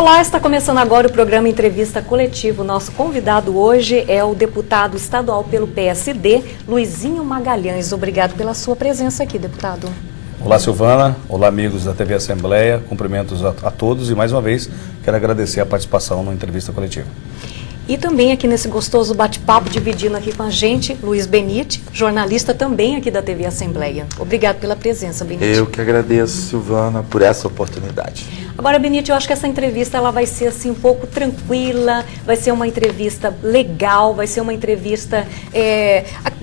Olá, está começando agora o programa Entrevista Coletiva. O nosso convidado hoje é o deputado estadual pelo PSD, Luizinho Magalhães. Obrigado pela sua presença aqui, deputado. Olá, Silvana. Olá, amigos da TV Assembleia. Cumprimentos a todos e, mais uma vez, quero agradecer a participação na Entrevista Coletiva. E também aqui nesse gostoso bate-papo, dividindo aqui com a gente, Luiz Benite, jornalista também aqui da TV Assembleia. Obrigado pela presença, Benite. Eu que agradeço, Silvana, por essa oportunidade. Agora, Benite, eu acho que essa entrevista ela vai ser assim um pouco tranquila, vai ser uma entrevista legal, vai ser uma entrevista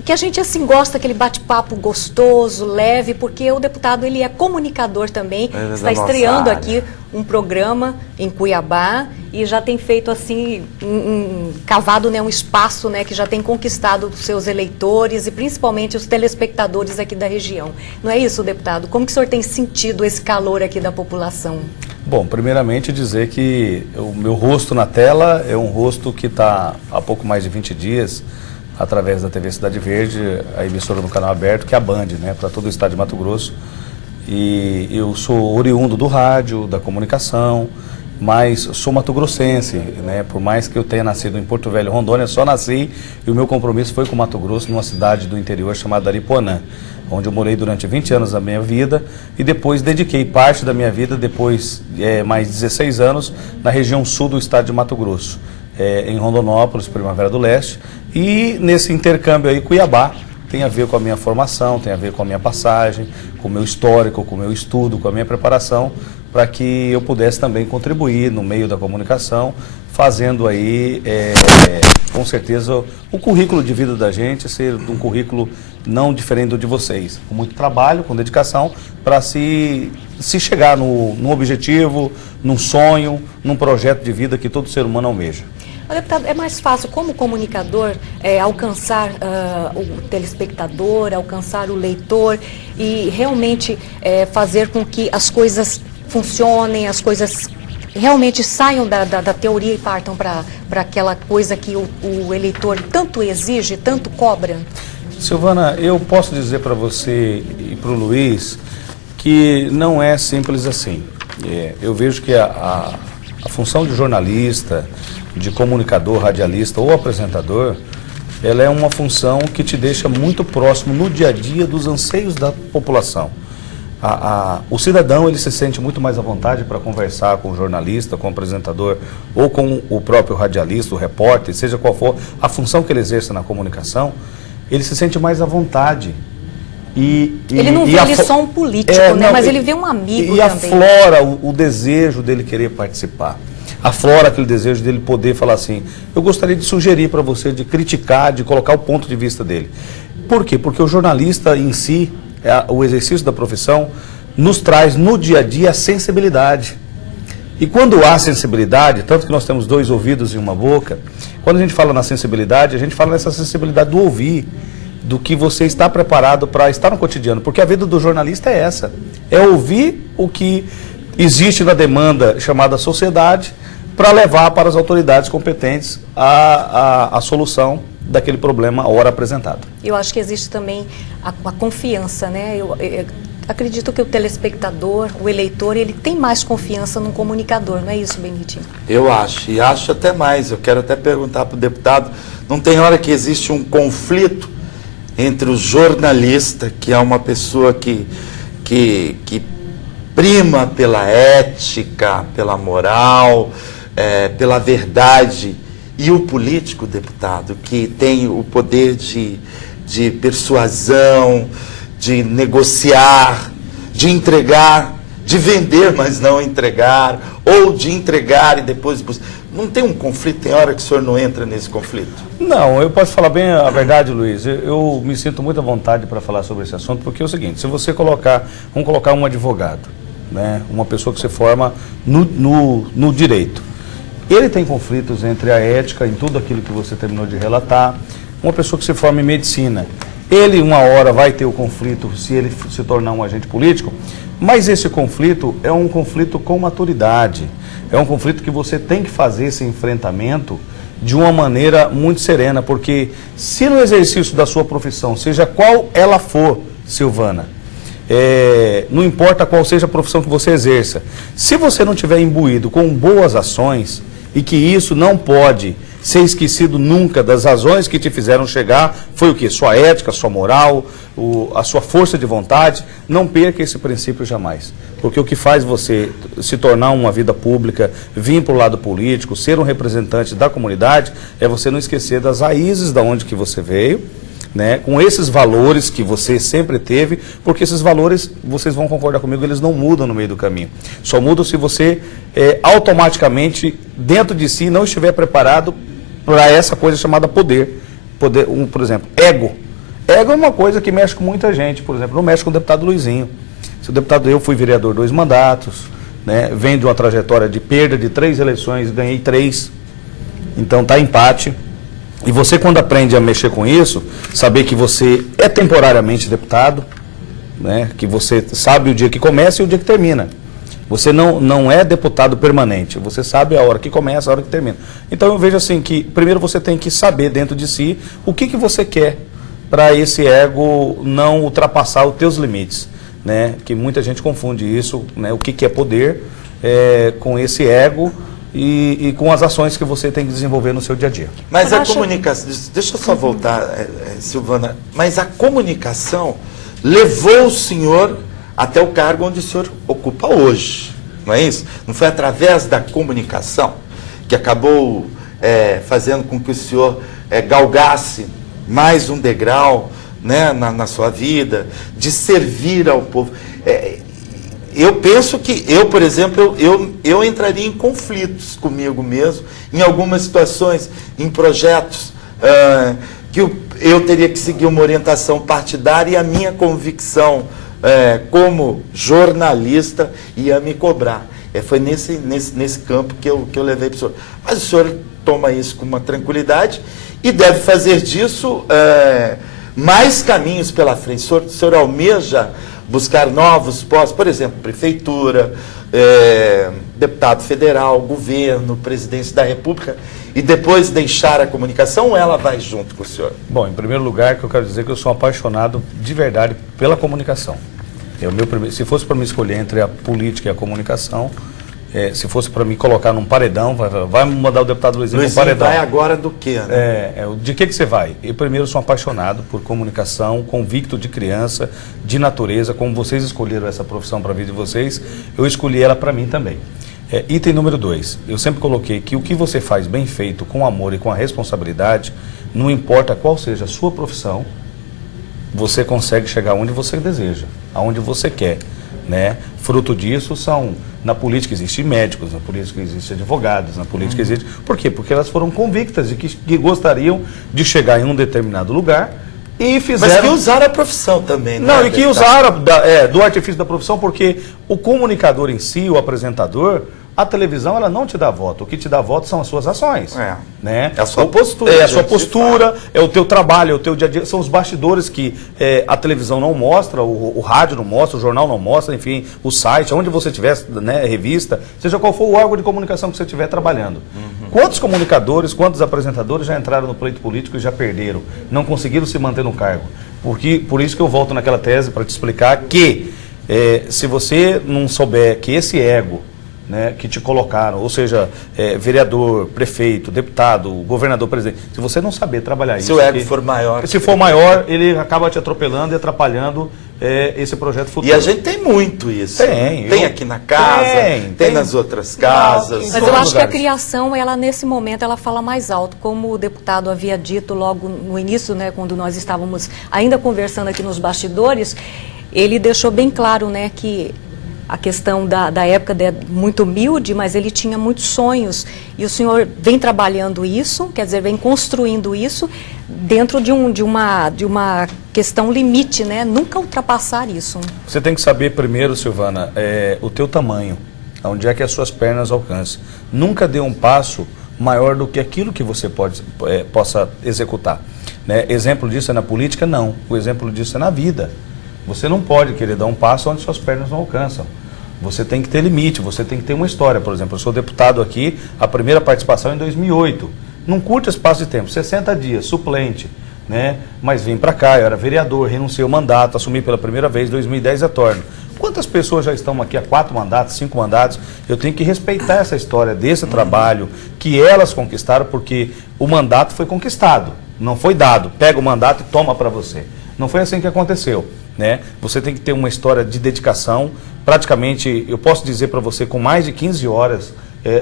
que a gente assim gosta, aquele bate-papo gostoso, leve, porque o deputado ele é comunicador também, está estreando aqui um programa em Cuiabá e já tem feito assim, cavado um espaço que já tem conquistado os seus eleitores e principalmente os telespectadores aqui da região. Não é isso, deputado? Como que o senhor tem sentido esse calor aqui da população? Bom, primeiramente dizer que o meu rosto na tela é um rosto que está há pouco mais de 20 dias, através da TV Cidade Verde, a emissora no canal aberto, que é a Band, para todo o estado de Mato Grosso. E eu sou oriundo do rádio, da comunicação, mas sou mato-grossense, por mais que eu tenha nascido em Porto Velho, Rondônia, só nasci e o meu compromisso foi com Mato Grosso, numa cidade do interior chamada Aripuanã, onde eu morei durante 20 anos da minha vida e depois dediquei parte da minha vida, depois mais 16 anos, na região sul do estado de Mato Grosso, em Rondonópolis, Primavera do Leste, e nesse intercâmbio aí, Cuiabá, tem a ver com a minha formação, tem a ver com a minha passagem, com o meu histórico, com o meu estudo, com a minha preparação, para que eu pudesse também contribuir no meio da comunicação, fazendo aí, com certeza, o currículo de vida da gente ser um currículo não diferente do de vocês, com muito trabalho, com dedicação, para se chegar no objetivo, num sonho, num projeto de vida que todo ser humano almeja. Deputado, é mais fácil como comunicador alcançar o telespectador, alcançar o leitor e realmente fazer com que as coisas funcionem, as coisas realmente saiam da teoria e partam para aquela coisa que o eleitor tanto exige, tanto cobra? Silvana, eu posso dizer para você e para o Luiz que não é simples assim. Eu vejo que a função de jornalista, de comunicador, radialista ou apresentador, ela é uma função que te deixa muito próximo no dia a dia dos anseios da população. O cidadão ele se sente muito mais à vontade para conversar com o jornalista, com o apresentador ou com o próprio radialista, o repórter, seja qual for a função que ele exerça na comunicação, ele se sente mais à vontade. Ele não vê ele só um político, mas ele vê um amigo e também. Aflora o desejo dele querer participar. Aflora aquele desejo dele poder falar assim, eu gostaria de sugerir para você, de criticar, de colocar o ponto de vista dele. Por quê? Porque o jornalista em si, o exercício da profissão, nos traz no dia a dia a sensibilidade. E quando há sensibilidade, tanto que nós temos dois ouvidos e uma boca, quando a gente fala na sensibilidade, a gente fala nessa sensibilidade do ouvir, do que você está preparado para estar no cotidiano. Porque a vida do jornalista é essa, é ouvir o que existe na demanda chamada sociedade, para levar para as autoridades competentes a solução daquele problema a hora apresentado. Eu acho que existe também a confiança, Eu acredito que o telespectador, o eleitor, ele tem mais confiança no comunicador, não é isso, Benite? Eu acho, e acho até mais. Eu quero até perguntar para o deputado, não tem hora que existe um conflito entre o jornalista, que é uma pessoa que prima pela ética, pela moral, pela verdade, e o político, deputado, que tem o poder de persuasão, de negociar, de entregar, de vender, mas não entregar, ou de entregar e depois buscar. Não tem um conflito? Tem hora que o senhor não entra nesse conflito? Não, eu posso falar bem a verdade, Luiz. Eu me sinto muito à vontade para falar sobre esse assunto, porque é o seguinte, se você vamos colocar um advogado, uma pessoa que se forma no direito. Ele tem conflitos entre a ética, em tudo aquilo que você terminou de relatar. Uma pessoa que se forma em medicina, ele uma hora vai ter o conflito se ele se tornar um agente político, mas esse conflito é um conflito com maturidade. É um conflito que você tem que fazer esse enfrentamento de uma maneira muito serena, porque se no exercício da sua profissão, seja qual ela for, Silvana, não importa qual seja a profissão que você exerça, se você não tiver imbuído com boas ações, e que isso não pode ser esquecido nunca das razões que te fizeram chegar, foi o quê? Sua ética, sua moral, a sua força de vontade, não perca esse princípio jamais. Porque o que faz você se tornar uma vida pública, vir para o lado político, ser um representante da comunidade, é você não esquecer das raízes da onde que você veio, né, com esses valores que você sempre teve, porque esses valores, vocês vão concordar comigo, eles não mudam no meio do caminho. Só mudam se você automaticamente, dentro de si, não estiver preparado para essa coisa chamada poder. Por exemplo, ego. Ego é uma coisa que mexe com muita gente, por exemplo, não mexe com o deputado Luizinho. Se o deputado, eu fui vereador 2 mandatos, né, venho de uma trajetória de perda de 3 eleições, ganhei 3, então está empate. E você, quando aprende a mexer com isso, saber que você é temporariamente deputado, né, que você sabe o dia que começa e o dia que termina. Você não é deputado permanente, você sabe a hora que começa, a hora que termina. Então eu vejo assim que, primeiro você tem que saber dentro de si o que você quer para esse ego não ultrapassar os teus limites, né? Que muita gente confunde isso, né? O que é poder com esse ego e com as ações que você tem que desenvolver no seu dia a dia. Mas a comunicação, deixa eu só voltar, Silvana, mas a comunicação levou o senhor até o cargo onde o senhor ocupa hoje, não é isso? Não foi através da comunicação que acabou fazendo com que o senhor galgasse mais um degrau, né, na sua vida, de servir ao povo. Eu penso que por exemplo, eu entraria em conflitos comigo mesmo, em algumas situações, em projetos que eu teria que seguir uma orientação partidária e a minha convicção como jornalista ia me cobrar. Foi nesse campo que eu levei para o senhor. Mas o senhor toma isso com uma tranquilidade e deve fazer disso mais caminhos pela frente. O senhor almeja buscar novos postos, por exemplo, prefeitura, deputado federal, governo, presidência da República, e depois deixar a comunicação, ou ela vai junto com o senhor? Bom, em primeiro lugar, que eu quero dizer que eu sou apaixonado de verdade pela comunicação. Se fosse para me escolher entre a política e a comunicação, se fosse para me colocar num paredão, vai mandar o deputado Luizinho num paredão. Vai agora do quê? Né? De que você vai? Eu primeiro sou apaixonado por comunicação, convicto de criança, de natureza, como vocês escolheram essa profissão para a vida de vocês, eu escolhi ela para mim também. Item número 2, eu sempre coloquei que o que você faz bem feito, com amor e com a responsabilidade, não importa qual seja a sua profissão, você consegue chegar onde você deseja, aonde você quer, né? Fruto disso na política existem médicos, na política existem advogados, na política existe... Por quê? Porque elas foram convictas de que gostariam de chegar em um determinado lugar e fizeram... Mas que usaram a profissão também, né? Não, e que usaram do artifício da profissão, porque o comunicador em si, o apresentador, a televisão, ela não te dá voto. O que te dá voto são as suas ações. Né? É a sua postura. É a sua postura, é o teu trabalho, é o teu dia a dia. São os bastidores que a televisão não mostra, o rádio não mostra, o jornal não mostra, enfim, o site, onde você estiver, né, revista, seja qual for o órgão de comunicação que você estiver trabalhando. Quantos comunicadores, quantos apresentadores já entraram no pleito político e já perderam? Não conseguiram se manter no cargo? Por isso que eu volto naquela tese para te explicar que se você não souber que esse ego, né, que te colocaram, ou seja, vereador, prefeito, deputado, governador, presidente, se você não saber trabalhar isso... Se o ego for maior... Se for maior, ele acaba te atropelando e atrapalhando esse projeto futuro. E a gente tem muito isso. Tem aqui na casa, tem nas outras casas. Mas eu acho que a criação, ela nesse momento, ela fala mais alto. Como o deputado havia dito logo no início, né, quando nós estávamos ainda conversando aqui nos bastidores, ele deixou bem claro, né, que a questão da época é muito humilde, mas ele tinha muitos sonhos. E o senhor vem trabalhando isso, quer dizer, vem construindo isso dentro de uma questão limite, né? Nunca ultrapassar isso. Você tem que saber primeiro, Silvana, o teu tamanho, onde é que as suas pernas alcançam. Nunca dê um passo maior do que aquilo que você possa executar. Né? Exemplo disso é na política? Não. O exemplo disso é na vida. Você não pode querer dar um passo onde suas pernas não alcançam. Você tem que ter limite, você tem que ter uma história. Por exemplo, eu sou deputado aqui, a primeira participação em 2008. Num curto espaço de tempo, 60 dias, suplente. né? Mas vim para cá, eu era vereador, renunciei ao mandato, assumi pela primeira vez, 2010 retorno. Quantas pessoas já estão aqui há 4 mandatos, 5 mandatos? Eu tenho que respeitar essa história desse trabalho que elas conquistaram, porque o mandato foi conquistado, não foi dado. Pega o mandato e toma para você. Não foi assim que aconteceu, né? Você tem que ter uma história de dedicação. Praticamente, eu posso dizer para você, com mais de 15 horas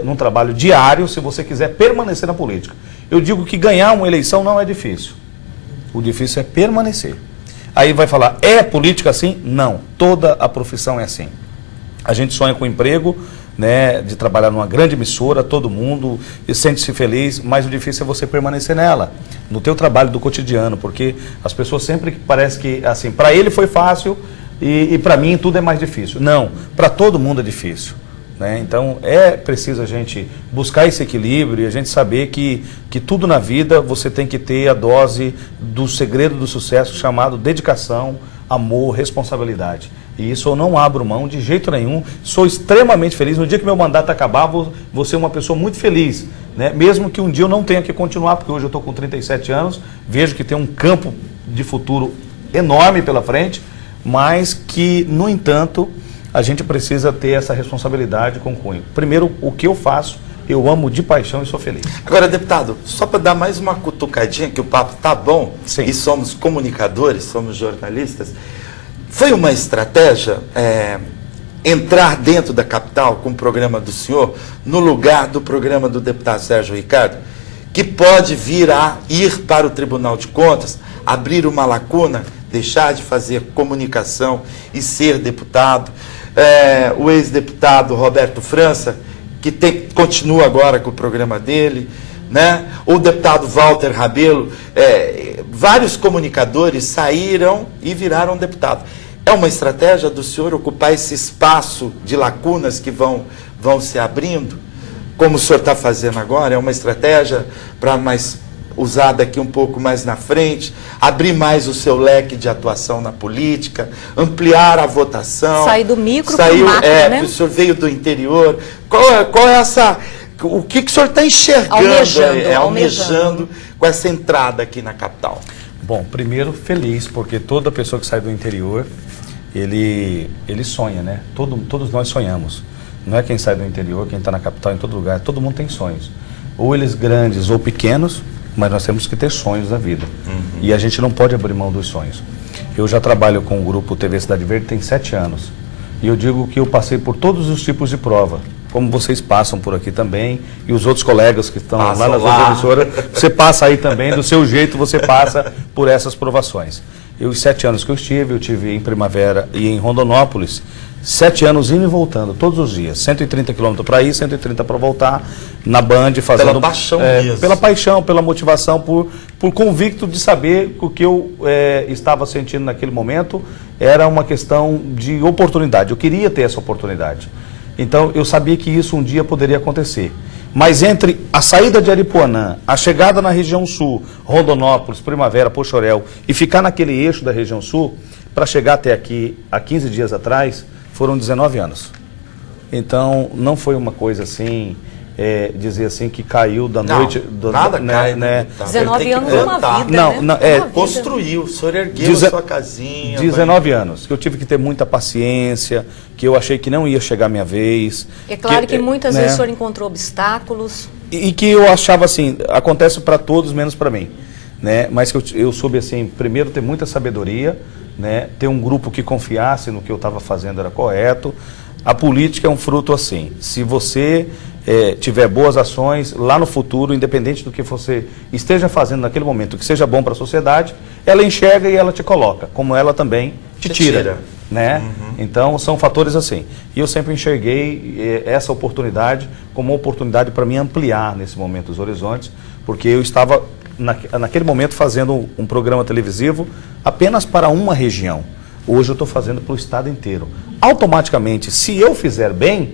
num trabalho diário, se você quiser permanecer na política. Eu digo que ganhar uma eleição não é difícil. O difícil é permanecer. Aí vai falar, é política assim? Não, toda a profissão é assim. A gente sonha com emprego, né, de trabalhar numa grande emissora, todo mundo sente-se feliz, mas o difícil é você permanecer nela, no teu trabalho do cotidiano, porque as pessoas sempre parecem que, assim, para ele foi fácil e para mim tudo é mais difícil. Não, para todo mundo é difícil. Né? Então é preciso a gente buscar esse equilíbrio e a gente saber que tudo na vida você tem que ter a dose do segredo do sucesso chamado dedicação, amor, responsabilidade. E isso eu não abro mão de jeito nenhum. Sou extremamente feliz. No dia que meu mandato acabar, vou ser uma pessoa muito feliz. Né? Mesmo que um dia eu não tenha que continuar, porque hoje eu estou com 37 anos, vejo que tem um campo de futuro enorme pela frente, mas que, no entanto, a gente precisa ter essa responsabilidade com o cunho. Primeiro, o que eu faço, eu amo de paixão e sou feliz. Agora, deputado, só para dar mais uma cutucadinha, que o papo tá bom, sim, e somos comunicadores, somos jornalistas, foi uma estratégia entrar dentro da capital com o programa do senhor, no lugar do programa do deputado Sérgio Ricardo, que pode vir a ir para o Tribunal de Contas, abrir uma lacuna, deixar de fazer comunicação e ser deputado. O ex-deputado Roberto França, que continua agora com o programa dele, né? O deputado Walter Rabelo, vários comunicadores saíram e viraram deputado. É uma estratégia do senhor ocupar esse espaço de lacunas que vão se abrindo, como o senhor está fazendo agora? É uma estratégia para mais usar daqui um pouco mais na frente, abrir mais o seu leque de atuação na política, ampliar a votação. Sair do micro para o macro, né? O senhor veio do interior. Qual é essa... O que o senhor está enxergando, almejando com essa entrada aqui na capital? Bom, primeiro, feliz, porque toda pessoa que sai do interior, ele sonha, né? Todos nós sonhamos. Não é quem sai do interior, quem está na capital, em todo lugar. Todo mundo tem sonhos. Ou eles grandes ou pequenos, mas nós temos que ter sonhos na vida. E a gente não pode abrir mão dos sonhos. Eu já trabalho com o grupo TV Cidade Verde tem 7 anos. E eu digo que eu passei por todos os tipos de prova, como vocês passam por aqui também, e os outros colegas que estão lá nas outras emissoras, você passa aí também, do seu jeito você passa por essas provações. Os 7 anos que eu tive em Primavera e em Rondonópolis, 7 anos indo e voltando, todos os dias. 130 quilômetros para ir, 130 para voltar, na Band, fazendo... Pela paixão mesmo. Pela paixão, pela motivação, por convicto de saber que o que eu estava sentindo naquele momento era uma questão de oportunidade. Eu queria ter essa oportunidade. Então, eu sabia que isso um dia poderia acontecer. Mas entre a saída de Aripuanã, a chegada na região sul, Rondonópolis, Primavera, Poxoréu, e ficar naquele eixo da região sul, para chegar até aqui, há 15 dias atrás, foram 19 anos. Então, não foi uma coisa assim, dizer assim, que caiu da noite... Nada cai, né? 19 anos é uma vida, não, construiu, o senhor ergueu a sua casinha. 19 anos, que eu tive que ter muita paciência, que eu achei que não ia chegar a minha vez. É claro que muitas vezes o senhor encontrou obstáculos. E que eu achava assim, acontece para todos, menos para mim. Né? Mas que eu soube, assim, primeiro ter muita sabedoria, né? Ter um grupo que confiasse no que eu estava fazendo era correto. A política é um fruto assim, se você tiver boas ações, lá no futuro, independente do que você esteja fazendo naquele momento, que seja bom para a sociedade, ela enxerga e ela te coloca, como ela também te tira. Né? Então, são fatores assim. E eu sempre enxerguei essa oportunidade como uma oportunidade para me ampliar nesse momento os horizontes, porque eu estava, naquele momento, fazendo um programa televisivo apenas para uma região. Hoje eu estou fazendo para o estado inteiro. Automaticamente, se eu fizer bem,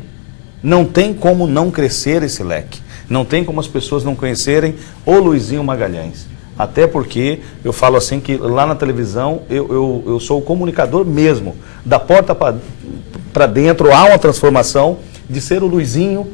não tem como não crescer esse leque. Não tem como as pessoas não conhecerem o Luizinho Magalhães. Até porque eu falo assim que lá na televisão eu sou o comunicador mesmo. Da porta para dentro há uma transformação de ser o Luizinho,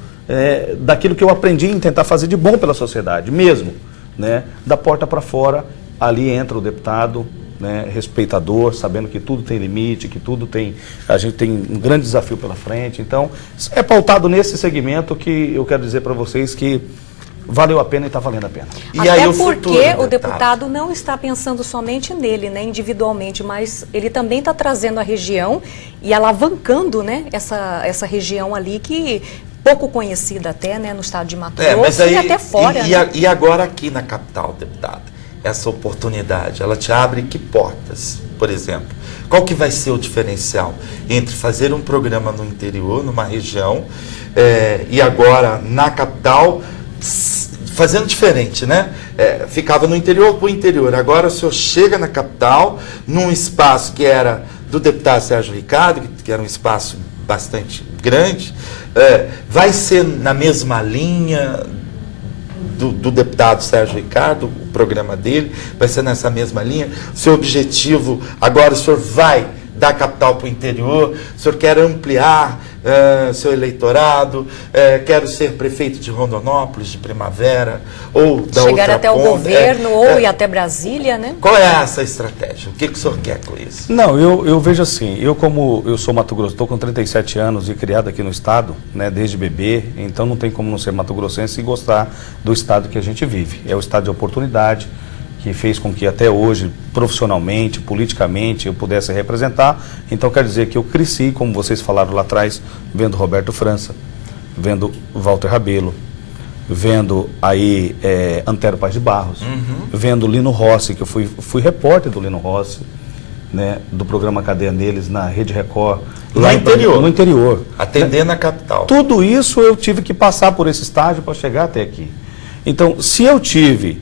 daquilo que eu aprendi em tentar fazer de bom pela sociedade mesmo. Né? Da porta para fora ali entra o deputado, né, respeitador, sabendo que tudo tem limite, que tudo tem, a gente tem um grande desafio pela frente. Então, é pautado nesse segmento que eu quero dizer para vocês que valeu a pena e está valendo a pena. E até aí, porque o deputado não está pensando somente nele, né, individualmente, mas ele também está trazendo a região e alavancando, né, essa região ali que pouco conhecida até, né, no estado de Mato Grosso e até fora. E agora aqui na capital, deputado, essa oportunidade, ela te abre que portas, por exemplo? Qual que vai ser o diferencial entre fazer um programa no interior, numa região, e agora na capital, fazendo diferente, né? Ficava no interior para o interior, agora o senhor chega na capital, num espaço que era do deputado Sérgio Ricardo, que era um espaço bastante grande, vai ser na mesma linha do deputado Sérgio Ricardo, o programa dele vai ser nessa mesma linha. O seu objetivo, agora o senhor vai da capital para o interior, o senhor quer ampliar seu eleitorado, quero ser prefeito de Rondonópolis, de Primavera, ou da chegar outra até o ponta, governo, ou ir até Brasília, né? Qual é essa estratégia? O que o senhor quer com isso? Não, eu vejo assim, como eu sou Mato Grosso, estou com 37 anos e criado aqui no estado, né, desde bebê, então não tem como não ser mato-grossense e gostar do estado que a gente vive. É o estado de oportunidade, que fez com que até hoje, profissionalmente, politicamente, eu pudesse representar. Então, quer dizer que eu cresci, como vocês falaram lá atrás, vendo Roberto França, vendo Walter Rabelo, vendo aí Antero Paz de Barros, vendo Lino Rossi, que eu fui repórter do Lino Rossi, né, do programa Cadeia Neles, na Rede Record. No interior? No interior. Atendendo a capital. Tudo isso eu tive que passar por esse estágio para chegar até aqui. Então, se eu tive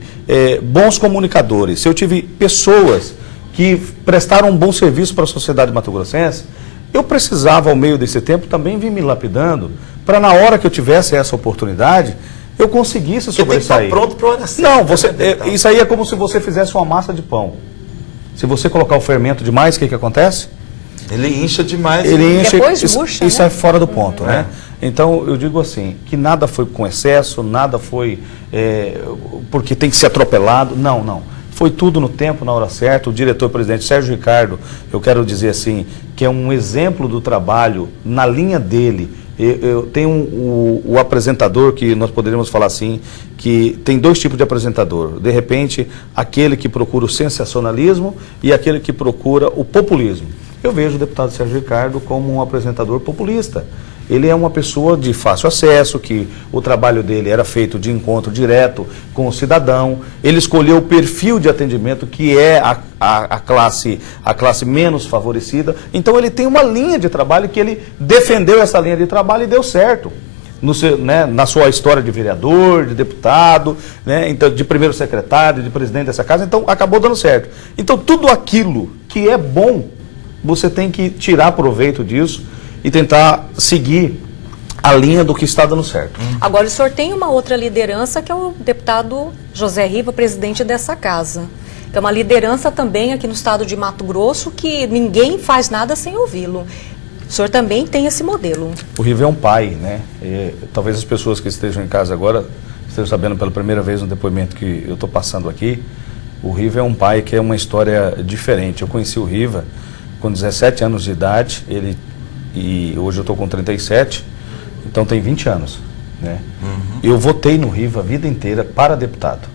bons comunicadores, se eu tive pessoas que prestaram um bom serviço para a sociedade mato-grossense, eu precisava, ao meio desse tempo, também vir me lapidando, para na hora que eu tivesse essa oportunidade, eu conseguisse sobressair. Tem que estar pronto para a hora certa. Não, isso aí é como se você fizesse uma massa de pão. Se você colocar o fermento demais, o que acontece? Ele incha demais. Ele incha, depois murcha, isso né? é fora do ponto, né? Então, eu digo assim, que nada foi com excesso, nada foi porque tem que ser atropelado. Não, não. Foi tudo no tempo, na hora certa. O diretor-presidente Sérgio Ricardo, eu quero dizer assim, que é um exemplo do trabalho na linha dele. Eu tenho o apresentador, que nós poderíamos falar assim, que tem dois tipos de apresentador. De repente, aquele que procura o sensacionalismo e aquele que procura o populismo. Eu vejo o deputado Sérgio Ricardo como um apresentador populista. Ele é uma pessoa de fácil acesso, que o trabalho dele era feito de encontro direto com o cidadão. Ele escolheu o perfil de atendimento que é a classe menos favorecida. Então ele tem uma linha de trabalho que ele defendeu essa linha de trabalho e deu certo. Na sua história de vereador, de deputado, né, então, de primeiro secretário, de presidente dessa casa, então acabou dando certo. Então tudo aquilo que é bom, você tem que tirar proveito disso e tentar seguir a linha do que está dando certo. Agora, o senhor tem uma outra liderança, que é o deputado José Riva, presidente dessa casa. Que é uma liderança também aqui no estado de Mato Grosso, que ninguém faz nada sem ouvi-lo. O senhor também tem esse modelo. O Riva é um pai, né? Talvez as pessoas que estejam em casa agora estejam sabendo pela primeira vez no depoimento que eu estou passando aqui. O Riva é um pai que é uma história diferente. Eu conheci o Riva com 17 anos de idade, e hoje eu estou com 37, então tem 20 anos. Né? Eu votei no Riva a vida inteira para deputado.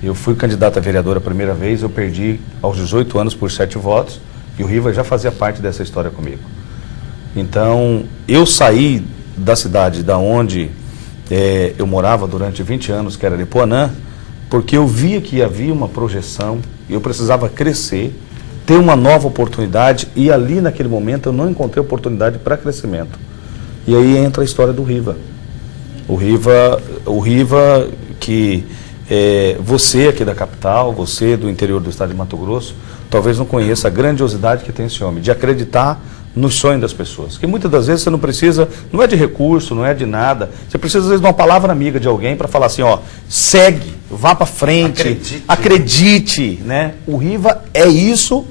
Eu fui candidato a vereador a primeira vez, eu perdi aos 18 anos por 7 votos, e o Riva já fazia parte dessa história comigo. Então, eu saí da cidade da onde eu morava durante 20 anos, que era Aripuanã, porque eu via que havia uma projeção, eu precisava crescer, ter uma nova oportunidade, e ali naquele momento eu não encontrei oportunidade para crescimento. E aí entra a história do Riva. O Riva que você aqui da capital, você do interior do estado de Mato Grosso, talvez não conheça a grandiosidade que tem esse homem, de acreditar no sonho das pessoas. Que muitas das vezes você não precisa, não é de recurso, não é de nada, você precisa às vezes de uma palavra amiga de alguém para falar assim, ó, segue, vá para frente, acredite, né? O Riva é isso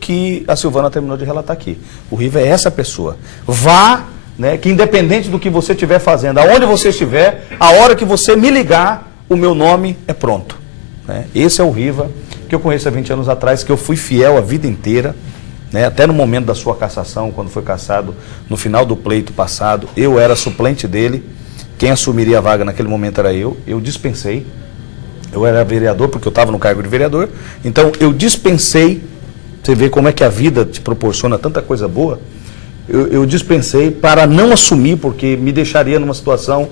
que a Silvana terminou de relatar aqui. O Riva é essa pessoa. Vá, né, que independente do que você estiver fazendo, aonde você estiver, a hora que você me ligar, o meu nome é pronto. né? Esse é o Riva que eu conheço há 20 anos atrás, que eu fui fiel a vida inteira, né? Até no momento da sua cassação, quando foi cassado, no final do pleito passado, eu era suplente dele, quem assumiria a vaga naquele momento era eu dispensei, eu era vereador porque eu estava no cargo de vereador, então eu dispensei, você vê como é que a vida te proporciona tanta coisa boa, eu dispensei para não assumir, porque me deixaria numa situação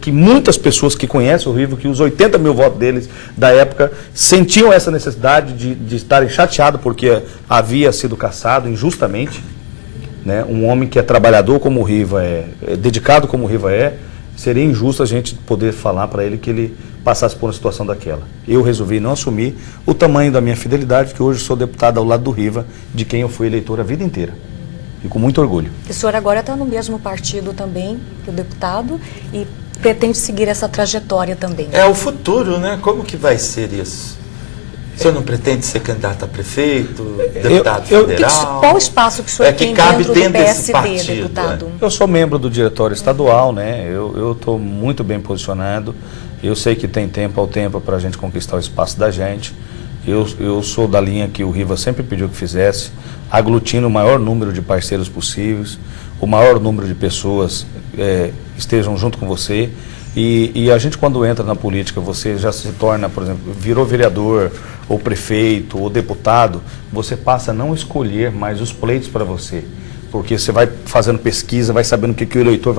que muitas pessoas que conhecem o Riva, que os 80 mil votos deles da época, sentiam essa necessidade de estarem chateados porque havia sido cassado injustamente, né? Um homem que é trabalhador como o Riva é dedicado como o Riva seria injusto a gente poder falar para ele que ele passasse por uma situação daquela. Eu resolvi não assumir o tamanho da minha fidelidade, que hoje sou deputado ao lado do Riva, de quem eu fui eleitor a vida inteira. E com muito orgulho. O senhor agora está no mesmo partido também que o deputado e pretende seguir essa trajetória também. É o futuro, né? Como que vai ser isso? O senhor não pretende ser candidato a prefeito, deputado federal? Qual o espaço que o senhor tem cabe dentro do PSD, partido, deputado? Eu sou membro do diretório estadual, né? Eu estou muito bem posicionado. Eu sei que tem tempo ao tempo para a gente conquistar o espaço da gente. Eu sou da linha que o Riva sempre pediu que fizesse, aglutine o maior número de parceiros possíveis, o maior número de pessoas estejam junto com você. E a gente, quando entra na política, você já se torna, por exemplo, virou vereador, ou prefeito, ou deputado, você passa a não escolher mais os pleitos para você. Porque você vai fazendo pesquisa, vai sabendo o que o eleitor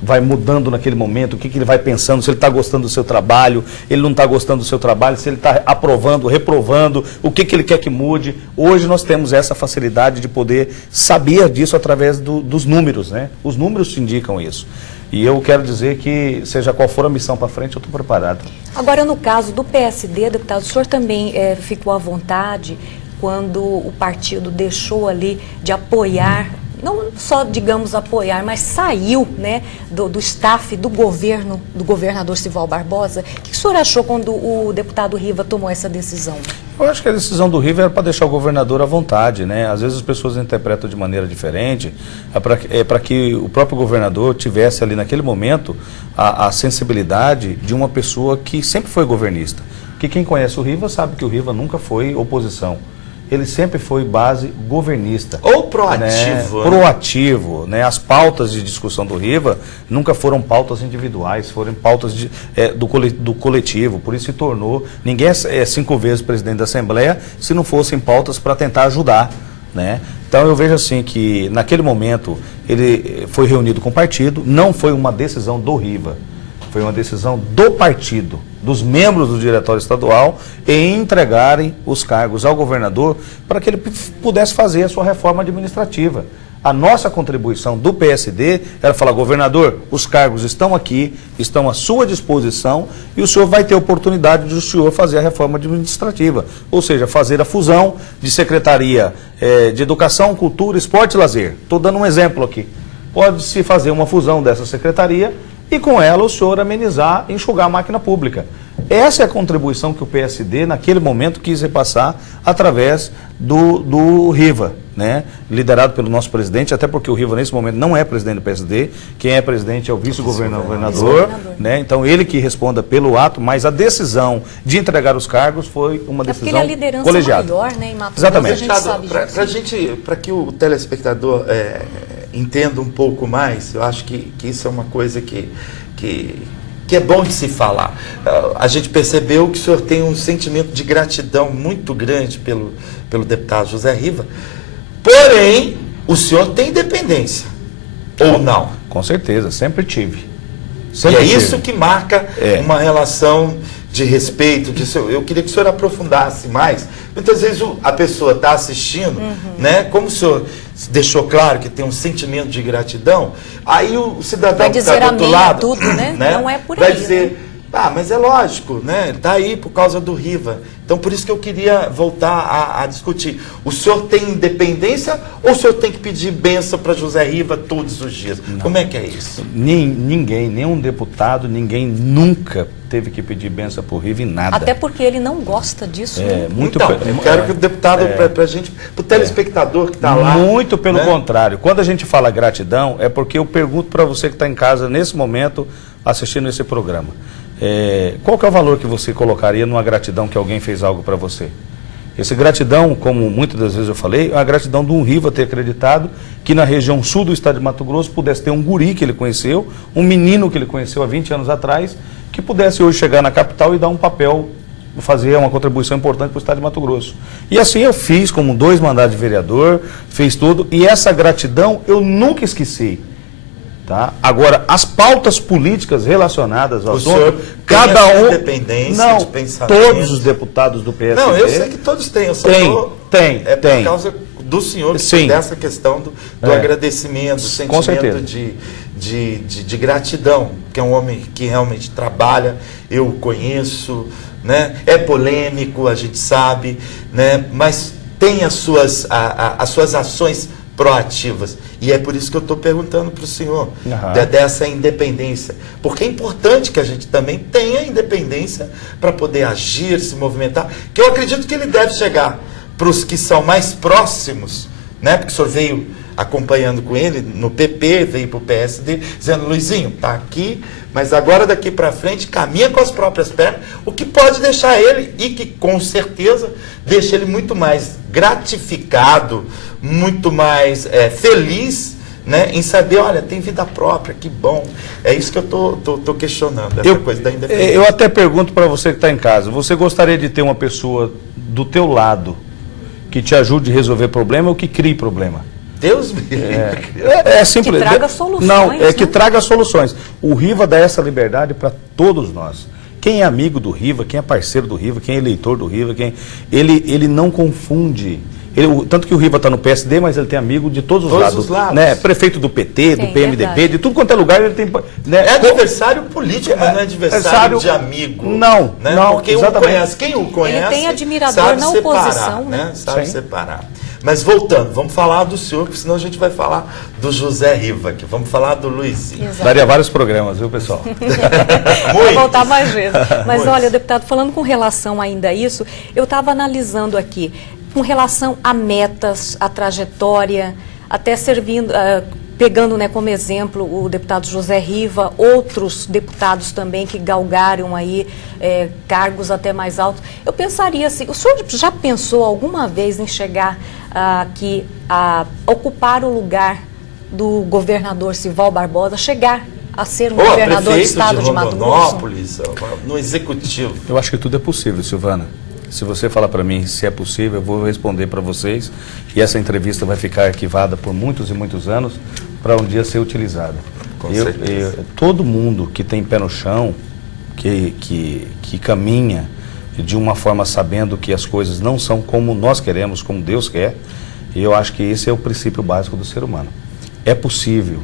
vai mudando naquele momento, o que ele vai pensando, se ele está gostando do seu trabalho, ele não está gostando do seu trabalho, se ele está aprovando, reprovando, o que ele quer que mude. Hoje nós temos essa facilidade de poder saber disso através dos números, né? Os números te indicam isso. E eu quero dizer que, seja qual for a missão para frente, eu estou preparado. Agora, no caso do PSD, deputado, o senhor também ficou à vontade quando o partido deixou ali de apoiar, não só, digamos, apoiar, mas saiu, né, do staff do governo, do governador Sival Barbosa. O que o senhor achou quando o deputado Riva tomou essa decisão? Eu acho que a decisão do Riva era para deixar o governador à vontade, né? Às vezes as pessoas interpretam de maneira diferente, para que o próprio governador tivesse ali naquele momento a sensibilidade de uma pessoa que sempre foi governista. Porque quem conhece o Riva sabe que o Riva nunca foi oposição. Ele sempre foi base governista. Ou proativo. Né? Proativo. Né? As pautas de discussão do Riva nunca foram pautas individuais, foram pautas do coletivo. Por isso se tornou... Ninguém é 5 vezes presidente da Assembleia se não fossem pautas para tentar ajudar. Né? Então eu vejo assim que naquele momento ele foi reunido com o partido, não foi uma decisão do Riva. Foi uma decisão do partido, dos membros do diretório estadual, em entregarem os cargos ao governador para que ele pudesse fazer a sua reforma administrativa. A nossa contribuição do PSD era falar: governador, os cargos estão aqui, estão à sua disposição e o senhor vai ter oportunidade de o senhor fazer a reforma administrativa. Ou seja, fazer a fusão de Secretaria de Educação, Cultura, Esporte e Lazer. Estou dando um exemplo aqui. Pode-se fazer uma fusão dessa secretaria e com ela o senhor amenizar, enxugar a máquina pública. Essa é a contribuição que o PSD, naquele momento, quis repassar através do Riva, né? Liderado pelo nosso presidente, até porque o Riva, nesse momento, não é presidente do PSD, quem é presidente é o vice-governador, né? Então, ele que responda pelo ato, mas a decisão de entregar os cargos foi uma decisão colegiada. Porque ele é a liderança maior, né, em Mato Grosso, exatamente. a gente sabe Para que o telespectador entenda um pouco mais, eu acho que isso é uma coisa que é bom de se falar. A gente percebeu que o senhor tem um sentimento de gratidão muito grande pelo deputado José Riva, porém, o senhor tem independência, ou não? Com certeza, sempre tive. Sempre tive. Isso que marca uma relação de respeito. Eu queria que o senhor aprofundasse mais. Muitas vezes a pessoa está assistindo, né? Como o senhor deixou claro que tem um sentimento de gratidão, aí o cidadão que está do outro lado, tudo, né? Não é por vai aí, dizer, né? Mas é lógico, né? Está aí por causa do Riva. Então, por isso que eu queria voltar a discutir. O senhor tem independência ou o senhor tem que pedir bênção para José Riva todos os dias? Não. Como é que é isso? Ninguém, nenhum deputado, ninguém nunca teve que pedir bênção para o Riva em nada. Até porque ele não gosta disso. Né? Muito então, eu quero que o deputado, para a gente, para o telespectador que está lá... Muito pelo contrário. Quando a gente fala gratidão, é porque eu pergunto para você que está em casa, nesse momento, assistindo esse programa. qual que é o valor que você colocaria numa gratidão que alguém fez algo para você? Essa gratidão, como muitas das vezes eu falei, é a gratidão de um Riva ter acreditado que na região sul do estado de Mato Grosso pudesse ter um guri que ele conheceu, um menino que ele conheceu há 20 anos atrás, que pudesse hoje chegar na capital e dar um papel, fazer uma contribuição importante para o estado de Mato Grosso. E assim eu fiz, como 2 mandados de vereador, fez tudo, e essa gratidão eu nunca esqueci. Tá? Agora, as pautas políticas relacionadas ao assunto, cada um... independência de pensamento. Todos os deputados do PSD... Não, eu sei que todos têm, eu só tem. Por causa do senhor, dessa questão do agradecimento, do sentimento de gratidão, que é um homem que realmente trabalha, eu conheço, né? É polêmico, a gente sabe, né? Mas tem as suas ações proativas. E é por isso que eu estou perguntando para o senhor dessa independência. Porque é importante que a gente também tenha independência para poder agir, se movimentar, que eu acredito que ele deve chegar para os que são mais próximos, né? Porque o senhor veio acompanhando com ele no PP, veio para o PSD, dizendo, Luizinho, está aqui, mas agora daqui para frente caminha com as próprias pernas, o que pode deixar ele, e que com certeza deixa ele muito mais gratificado, muito mais feliz, né, em saber, olha, tem vida própria, que bom. É isso que eu tô questionando, essa coisa da independência. Eu até pergunto para você que está em casa, você gostaria de ter uma pessoa do teu lado que te ajude a resolver problema ou que crie problema? Deus me livre. É simples. Que traga soluções. Não, que traga soluções. O Riva dá essa liberdade para todos nós. Quem é amigo do Riva, quem é parceiro do Riva, quem é eleitor do Riva, ele não confunde. Tanto que o Riva está no PSD, mas ele tem amigo de todos os lados. Né? Prefeito do PT, do PMDB, verdade. De tudo quanto é lugar ele tem... Né? É adversário político, mas não é adversário de amigo. Não, né? não, porque exatamente. Quem o conhece ele tem admirador na oposição, né? Sabe separar. Mas voltando, vamos falar do senhor, porque senão a gente vai falar do José Riva aqui. Vamos falar do Luizinho. Exato. Daria vários programas, viu, pessoal? Vou voltar mais vezes. Mas olha, deputado, falando com relação ainda a isso, eu estava analisando aqui, com relação a metas, a trajetória, até servindo... pegando, né, como exemplo o deputado José Riva, outros deputados também que galgaram aí cargos até mais altos. Eu pensaria assim, o senhor já pensou alguma vez em chegar aqui a ocupar o lugar do governador Sival Barbosa, chegar a ser um governador do estado de Mato Grosso? No executivo. Eu acho que tudo é possível, Silvana. Se você falar para mim se é possível, eu vou responder para vocês. E essa entrevista vai ficar arquivada por muitos e muitos anos para um dia ser utilizada. Com certeza. Todo mundo que tem pé no chão, que caminha de uma forma sabendo que as coisas não são como nós queremos, como Deus quer, e eu acho que esse é o princípio básico do ser humano. É possível,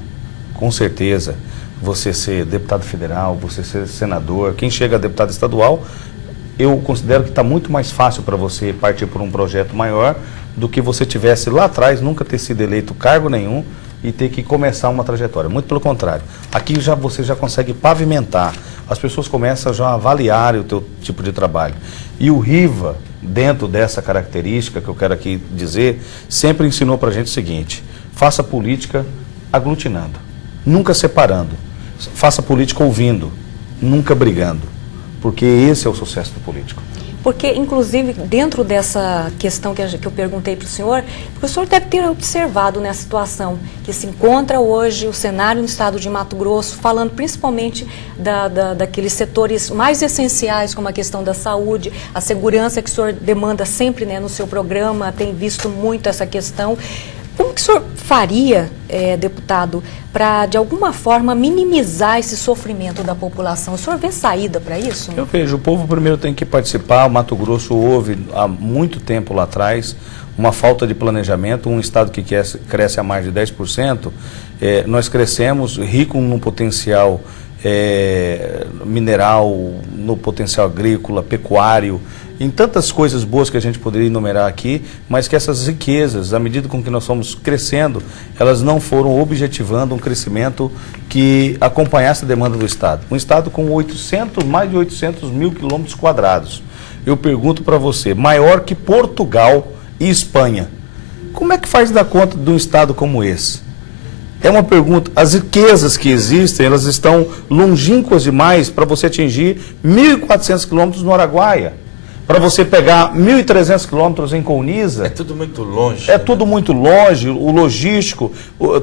com certeza, você ser deputado federal, você ser senador, quem chega a deputado estadual... Eu considero que está muito mais fácil para você partir por um projeto maior do que você tivesse lá atrás, nunca ter sido eleito cargo nenhum e ter que começar uma trajetória. Muito pelo contrário. Aqui você já consegue pavimentar. As pessoas começam já a avaliar o teu tipo de trabalho. E o Riva, dentro dessa característica que eu quero aqui dizer, sempre ensinou para a gente o seguinte: faça política aglutinando, nunca separando. Faça política ouvindo, nunca brigando. Porque esse é o sucesso do político. Porque, inclusive, dentro dessa questão que eu perguntei para o senhor deve ter observado nessa situação que se encontra hoje o cenário no estado de Mato Grosso, falando principalmente daqueles setores mais essenciais, como a questão da saúde, a segurança que o senhor demanda sempre, né, no seu programa, tem visto muito essa questão. Como que o senhor faria, deputado, para, de alguma forma, minimizar esse sofrimento da população? O senhor vê saída para isso? Eu vejo, o povo primeiro tem que participar. O Mato Grosso houve, há muito tempo lá atrás, uma falta de planejamento, um estado que cresce a mais de 10%. Nós crescemos rico no potencial mineral, no potencial agrícola, pecuário, em tantas coisas boas que a gente poderia enumerar aqui, mas que essas riquezas, à medida com que nós fomos crescendo, elas não foram objetivando um crescimento que acompanhasse a demanda do Estado. Um Estado com mais de 800 mil quilômetros quadrados. Eu pergunto para você, maior que Portugal e Espanha. Como é que faz dar conta de um Estado como esse? É uma pergunta, as riquezas que existem, elas estão longínquas demais para você atingir 1.400 quilômetros no Araguaia. Para você pegar 1.300 quilômetros em Colniza. É tudo muito longe. É tudo muito longe, o logístico,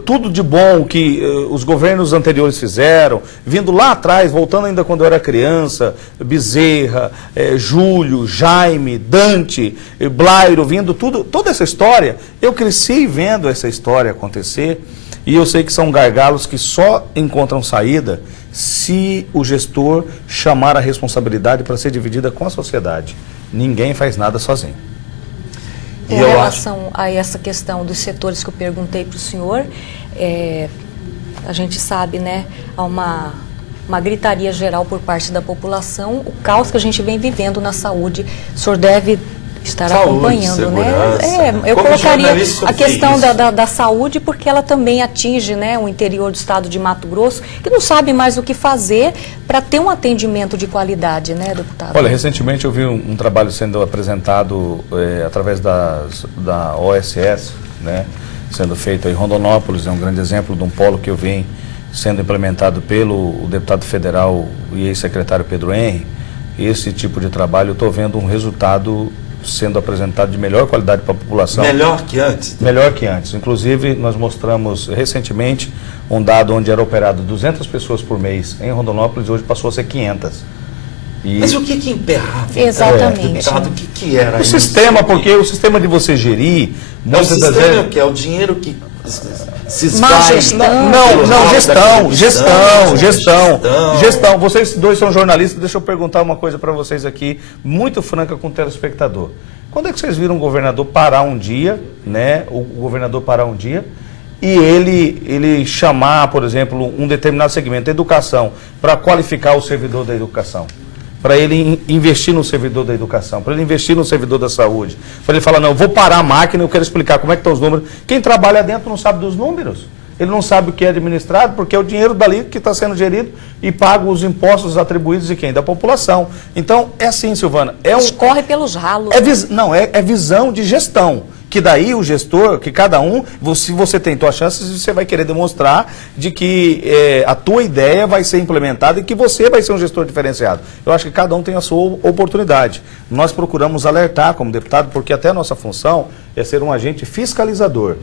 tudo de bom que os governos anteriores fizeram, vindo lá atrás, voltando ainda quando eu era criança, Bezerra, Júlio, Jaime, Dante, Blairo, vindo tudo, toda essa história, eu cresci vendo essa história acontecer e eu sei que são gargalos que só encontram saída se o gestor chamar a responsabilidade para ser dividida com a sociedade. Ninguém faz nada sozinho. Com relação a essa questão dos setores que eu perguntei para o senhor, a gente sabe, né, há uma gritaria geral por parte da população, o caos que a gente vem vivendo na saúde. O senhor deve estar acompanhando, né? Eu colocaria a questão da saúde, porque ela também atinge, né, o interior do estado de Mato Grosso, que não sabe mais o que fazer para ter um atendimento de qualidade, né, deputado? Olha, recentemente eu vi um trabalho sendo apresentado através da OSS, né, sendo feito em Rondonópolis, é um grande exemplo de um polo que eu vi sendo implementado pelo deputado federal e ex-secretário Pedro Henry. Esse tipo de trabalho eu estou vendo um resultado sendo apresentado de melhor qualidade para a população. Melhor que antes? Melhor que antes. Inclusive, nós mostramos recentemente um dado onde era operado 200 pessoas por mês em Rondonópolis, hoje passou a ser 500. Mas o que emperrava? Exatamente. O que era isso? Sistema, porque o sistema de você gerir... O sistema é o que? É o dinheiro que se esvai. Gestão. Vocês dois são jornalistas, deixa eu perguntar uma coisa para vocês aqui, muito franca com o telespectador. Quando é que vocês viram o governador parar um dia, né? O governador parar um dia e ele chamar, por exemplo, um determinado segmento, educação, para qualificar o servidor da educação? Para ele investir no servidor da educação, para ele investir no servidor da saúde, para ele falar, não, eu vou parar a máquina, eu quero explicar como é que estão os números. Quem trabalha dentro não sabe dos números, ele não sabe o que é administrado, porque é o dinheiro dali que está sendo gerido e paga os impostos atribuídos de quem? Da população. Então, é assim, Silvana. Escorre pelos ralos. É visão de gestão. Que daí o gestor, que cada um, se você tem tua chance, você vai querer demonstrar de que a tua ideia vai ser implementada e que você vai ser um gestor diferenciado. Eu acho que cada um tem a sua oportunidade. Nós procuramos alertar como deputado, porque até a nossa função é ser um agente fiscalizador.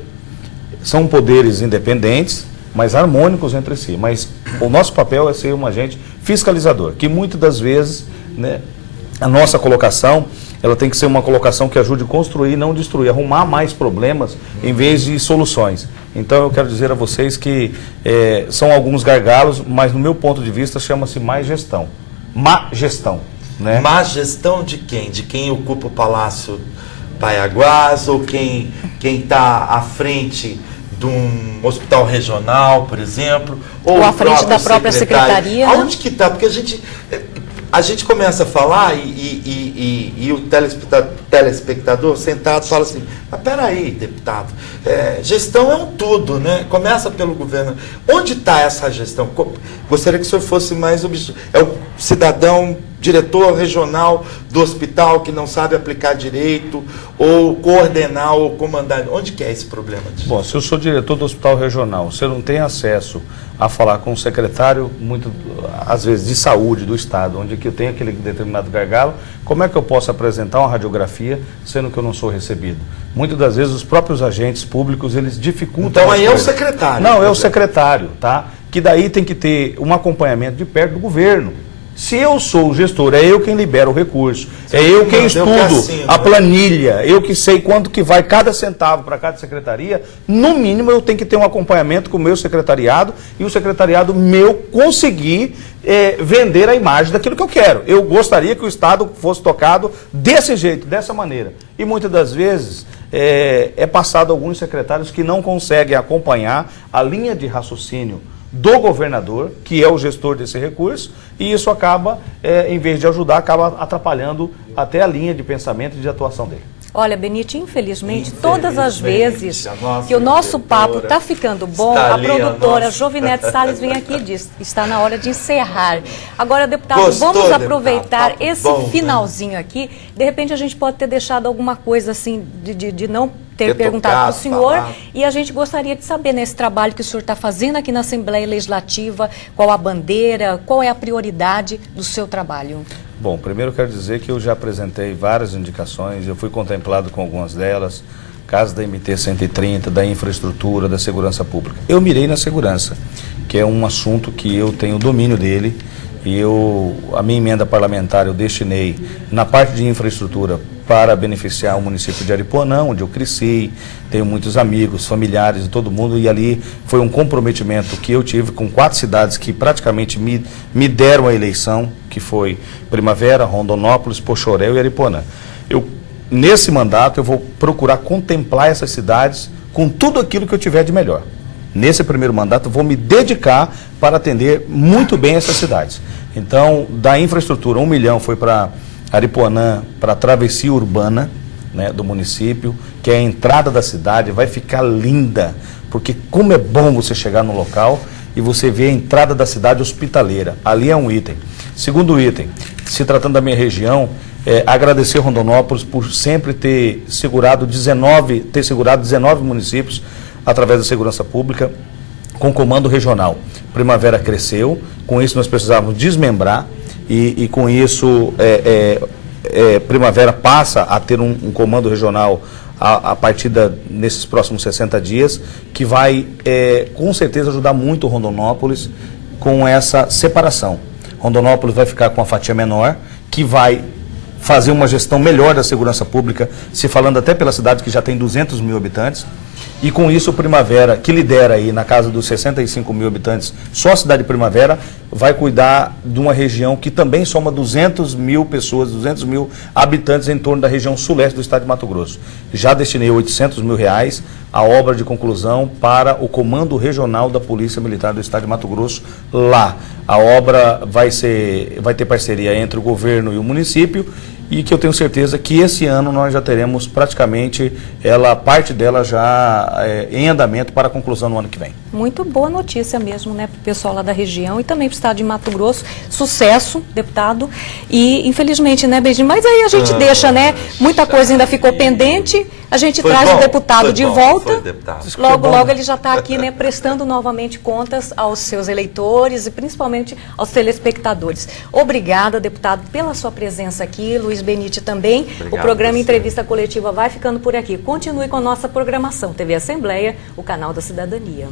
São poderes independentes, mas harmônicos entre si. Mas o nosso papel é ser um agente fiscalizador, que muitas das vezes, né, a nossa colocação, ela tem que ser uma colocação que ajude a construir, não destruir, arrumar mais problemas em vez de soluções. Então eu quero dizer a vocês que são alguns gargalos, mas no meu ponto de vista chama-se má gestão. Má gestão. Né? Má gestão de quem? De quem ocupa o Palácio Paiaguás ou quem está à frente de um hospital regional, por exemplo? Ou à frente da própria secretaria? Aonde que está? Porque a gente começa a falar e o telespectador sentado fala assim, mas peraí, deputado, gestão é um tudo, né? Começa pelo governo. Onde está essa gestão? Gostaria que o senhor fosse mais objetivo. É o cidadão, diretor regional do hospital que não sabe aplicar direito, ou coordenar, ou comandar. Onde que é esse problema? Bom, se eu sou diretor do hospital regional, você não tem acesso a falar com o secretário, às vezes, de saúde do estado, onde que eu tenho aquele determinado gargalo, como é que eu posso apresentar uma radiografia, sendo que eu não sou recebido? Muitas das vezes os próprios agentes públicos, eles dificultam. Então aí é o secretário. Não, é o secretário, tá? Que daí tem que ter um acompanhamento de perto do governo. Se eu sou o gestor, é eu quem libera o recurso, é eu quem estudo a planilha, eu que sei quanto que vai cada centavo para cada secretaria, no mínimo eu tenho que ter um acompanhamento com o meu secretariado e o secretariado meu conseguir vender a imagem daquilo que eu quero. Eu gostaria que o Estado fosse tocado desse jeito, dessa maneira. E muitas das vezes é passado alguns secretários que não conseguem acompanhar a linha de raciocínio do governador, que é o gestor desse recurso, e isso acaba, em vez de ajudar, acaba atrapalhando até a linha de pensamento e de atuação dele. Olha, Benite, infelizmente, todas as vezes que o nosso papo está ficando bom, a produtora Jovinete Salles vem aqui e diz, está na hora de encerrar. Agora, deputado, vamos aproveitar esse finalzinho aqui. De repente, a gente pode ter deixado alguma coisa assim de não ter perguntado para o tocado, senhor. falado. E a gente gostaria de saber, nesse trabalho que o senhor está fazendo aqui na Assembleia Legislativa, qual a bandeira, qual é a prioridade do seu trabalho? Bom, primeiro eu quero dizer que eu já apresentei várias indicações, eu fui contemplado com algumas delas, caso da MT 130, da infraestrutura, da segurança pública. Eu mirei na segurança, que é um assunto que eu tenho domínio dele, e a minha emenda parlamentar eu destinei na parte de infraestrutura para beneficiar o município de Aripuanã, onde eu cresci, tenho muitos amigos, familiares e todo mundo, e ali foi um comprometimento que eu tive com 4 cidades que praticamente me deram a eleição, que foi Primavera, Rondonópolis, Poxoréu e Aripuanã. Nesse mandato eu vou procurar contemplar essas cidades com tudo aquilo que eu tiver de melhor. Nesse primeiro mandato, vou me dedicar para atender muito bem essas cidades. Então, da infraestrutura, 1 milhão foi para Aripuanã, para a travessia urbana, né, do município, que é a entrada da cidade, vai ficar linda, porque como é bom você chegar no local e você ver a entrada da cidade hospitaleira. Ali é um item. Segundo item, se tratando da minha região, agradecer Rondonópolis por sempre ter segurado 19 municípios através da segurança pública, com comando regional. Primavera cresceu, com isso nós precisávamos desmembrar e com isso Primavera passa a ter um comando regional a partir nesses próximos 60 dias, que vai com certeza ajudar muito Rondonópolis com essa separação. Rondonópolis vai ficar com a fatia menor, que vai fazer uma gestão melhor da segurança pública, se falando até pela cidade que já tem 200 mil habitantes. E com isso o Primavera, que lidera aí na casa dos 65 mil habitantes, só a cidade de Primavera, vai cuidar de uma região que também soma 200 mil pessoas, 200 mil habitantes em torno da região suleste do estado de Mato Grosso. Já destinei 800 mil reais à obra de conclusão para o Comando Regional da Polícia Militar do estado de Mato Grosso lá. A obra vai ter parceria entre o governo e o município, e que eu tenho certeza que esse ano nós já teremos praticamente parte dela já em andamento para a conclusão no ano que vem. Muito boa notícia mesmo, né, para o pessoal lá da região e também para o estado de Mato Grosso. Sucesso, deputado. E infelizmente, né, Beijinho, mas aí a gente deixa, né, muita coisa ainda ficou pendente, a gente traz o deputado de volta. Logo ele já está aqui, né, prestando novamente contas aos seus eleitores e principalmente aos telespectadores. Obrigada, deputado, pela sua presença aqui. Luiz Benite também. Obrigado, o programa Entrevista Coletiva vai ficando por aqui. Continue com a nossa programação. TV Assembleia, o canal da cidadania.